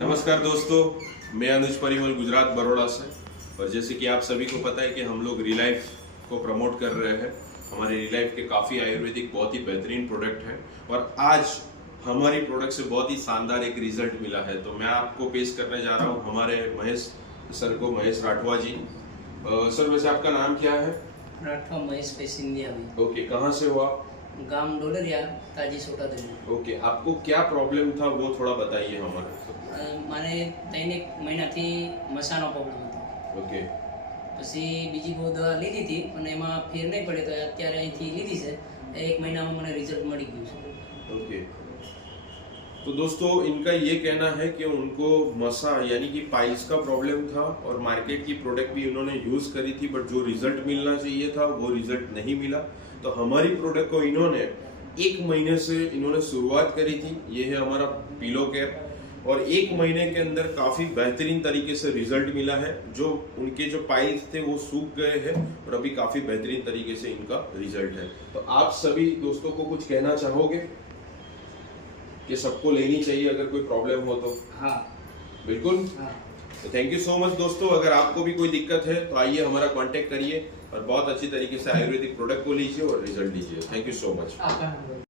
नमस्कार दोस्तों, मैं अनुज परिमल गुजरात बड़ौदा से। और जैसे कि आप सभी को पता है कि हम लोग रिलाइफ को प्रमोट कर रहे हैं। हमारे रिलाइफ के काफ़ी आयुर्वेदिक बहुत ही बेहतरीन प्रोडक्ट हैं और आज हमारी प्रोडक्ट से बहुत ही शानदार एक रिजल्ट मिला है। तो मैं आपको पेश करने जा रहा हूँ हमारे महेश सर को, महेश राठवा जी। सर वैसे आपका नाम क्या है? राठवा महेश पैसिंदिया भी। ओके, कहाँ से हो आप? गांव डोलरिया, ताजी सोटा देना। ओके, आपको क्या प्रॉब्लम था वो थोड़ा बताइए हमारे। माने 3 મહિનાથી મસાનો પ્રોબ્લેમ હતો। ઓકે, પછી બીજી બહુ દવા લીધી હતી પણ એમાં ફેર નહીં પડે, તો અત્યારે અહીંથી લીધી છે। 1 મહિનામાં મને રિઝલ્ટ મળી ગયું છે। ओके, तो दोस्तों इनका ये कहना है कि उनको मसा यानी कि पाइल्स का प्रॉब्लम था और मार्केट की प्रोडक्ट भी उन्होंने यूज करी थी, बट जो रिजल्ट मिलना चाहिए था वो रिजल्ट नहीं मिला। तो हमारी प्रोडक्ट को इन्होंने 1 महीने से इन्होंने शुरुआत करी थी। ये है हमारा पिलो केयर और 1 महीने के अंदर काफी बेहतरीन तरीके से रिजल्ट मिला है। जो उनके जो पाइल्स थे वो सूख गए हैं और अभी काफी बेहतरीन तरीके से इनका रिजल्ट है। तो आप सभी दोस्तों को कुछ कहना चाहोगे कि सबको लेनी चाहिए अगर कोई प्रॉब्लम हो तो? हाँ, बिल्कुल। हाँ। तो थैंक यू सो मच दोस्तों। अगर आपको भी कोई दिक्कत है तो आइए हमारा कांटेक्ट करिए और बहुत अच्छी तरीके से आयुर्वेदिक प्रोडक्ट को लीजिए और रिजल्ट लीजिए। Thank you so much. आपका नंबर